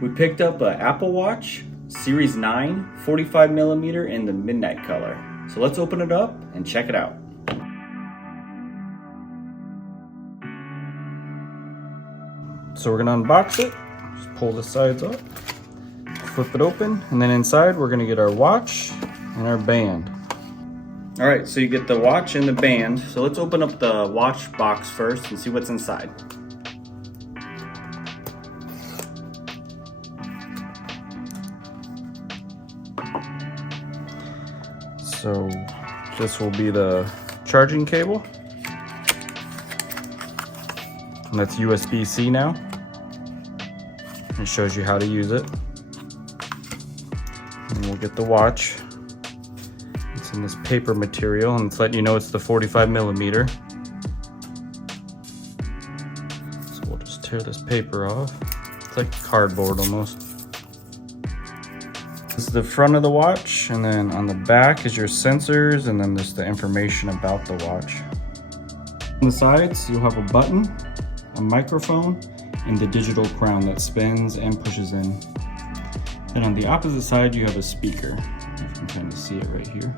We picked up an Apple Watch Series 9 45mm in the midnight color. So let's open it up and check it out. So we're gonna unbox it. Just pull the sides up, flip it open, and then inside we're gonna get our watch and our band. All right, so you get the watch and the band. So let's open up the watch box first and see what's inside. So this will be the charging cable. And that's USB-C now. It shows you how to use it. And we'll get the watch. It's in this paper material, and it's letting you know it's the 45mm. So we'll just tear this paper off. It's like cardboard almost. This is the front of the watch, and then on the back is your sensors, and then there's the information about the watch. On the sides, you'll have a button, a microphone, and the digital crown that spins and pushes in. Then on the opposite side, you have a speaker. If you can kind of see it right here.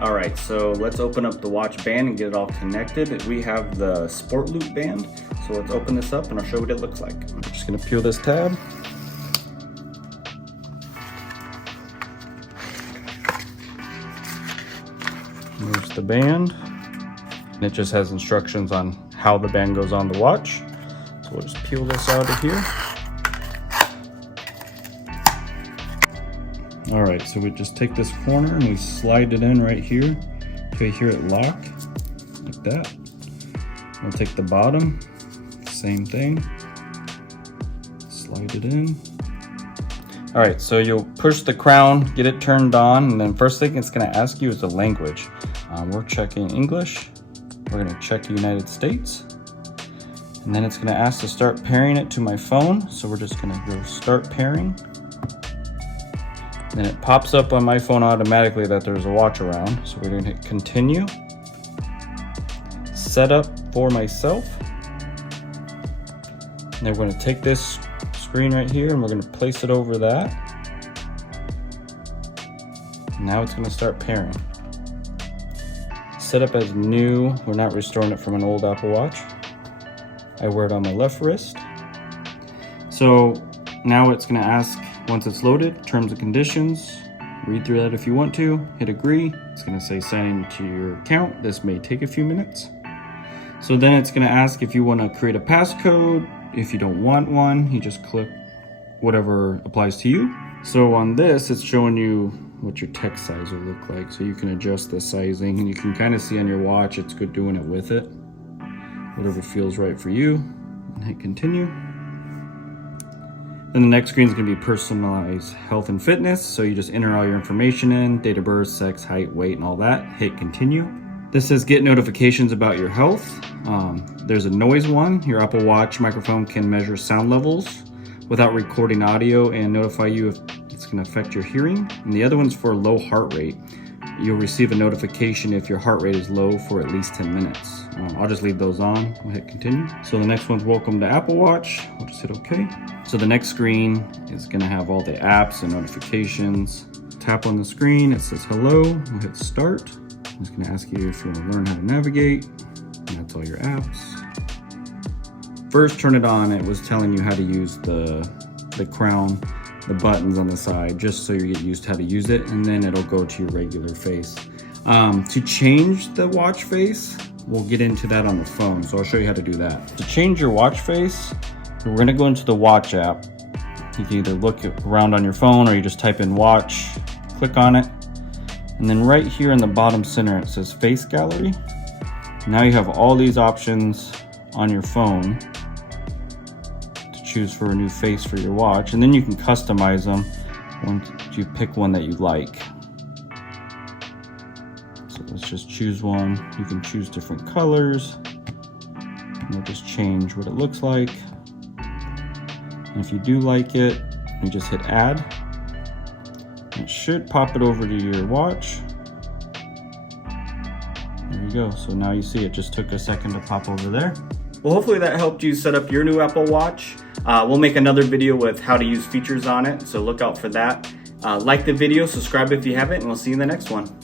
All right, so let's open up the watch band and get it all connected. We have the Sport Loop band. So let's open this up and I'll show you what it looks like. I'm just gonna peel this tab. There's the band. And it just has instructions on how the band goes on the watch. So we'll just peel this out of here. All right, so we just take this corner and we slide it in right here. Okay, hear it lock, like that. We'll take the bottom, same thing. Slide it in. All right, so you'll push the crown, get it turned on, and then first thing it's gonna ask you is the language. We're checking English. We're gonna check United States. And then it's gonna ask to start pairing it to my phone. So we're just gonna go start pairing. Then it pops up on my phone automatically that there's a watch around. So we're gonna hit continue. Set up for myself. And then we're gonna take this screen right here and we're gonna place it over that. Now it's gonna start pairing. Set up as new. We're not restoring it from an old Apple Watch. I wear it on my left wrist. So now it's gonna ask, once it's loaded, terms and conditions. Read through that if you want to, hit agree. It's gonna say sign into your account. This may take a few minutes. So then it's gonna ask if you wanna create a passcode. If you don't want one, you just click whatever applies to you. So on this, it's showing you what your text size will look like. So you can adjust the sizing and you can kind of see on your watch, it's good doing it with it. Whatever feels right for you, and hit continue. Then the next screen is gonna be personalized health and fitness. So you just enter all your information in, date of birth, sex, height, weight, and all that, hit continue. This says get notifications about your health. There's a noise one. Your Apple Watch microphone can measure sound levels without recording audio and notify you if it's gonna affect your hearing. And the other one's for low heart rate. You'll receive a notification if your heart rate is low for at least 10 minutes. I'll just leave those on. We'll hit continue. So the next one's welcome to Apple Watch. We'll just hit okay. So the next screen is gonna have all the apps and notifications. Tap on the screen, it says hello. We'll hit start. It's gonna ask you if you wanna learn how to navigate. And that's all your apps. First, turn it on. It was telling you how to use the crown, the buttons on the side, just so you get used to how to use it, and then it'll go to your regular face. To change the watch face, we'll get into that on the phone, so I'll show you how to do that. To change your watch face, we're gonna go into the watch app. You can either look around on your phone or you just type in watch, click on it, and then right here in the bottom center it says face gallery. Now you have all these options on your phone to choose for a new face for your watch, and then you can customize them once you pick one that you like. So let's just choose one. You can choose different colors, and we'll just change what it looks like. And if you do like it, you just hit add. It should pop it over to your watch. There you go. So now you see it just took a second to pop over there. Well, hopefully that helped you set up your new Apple Watch. We'll make another video with how to use features on it, so look out for that. Like the video, subscribe if you haven't, and we'll see you in the next one.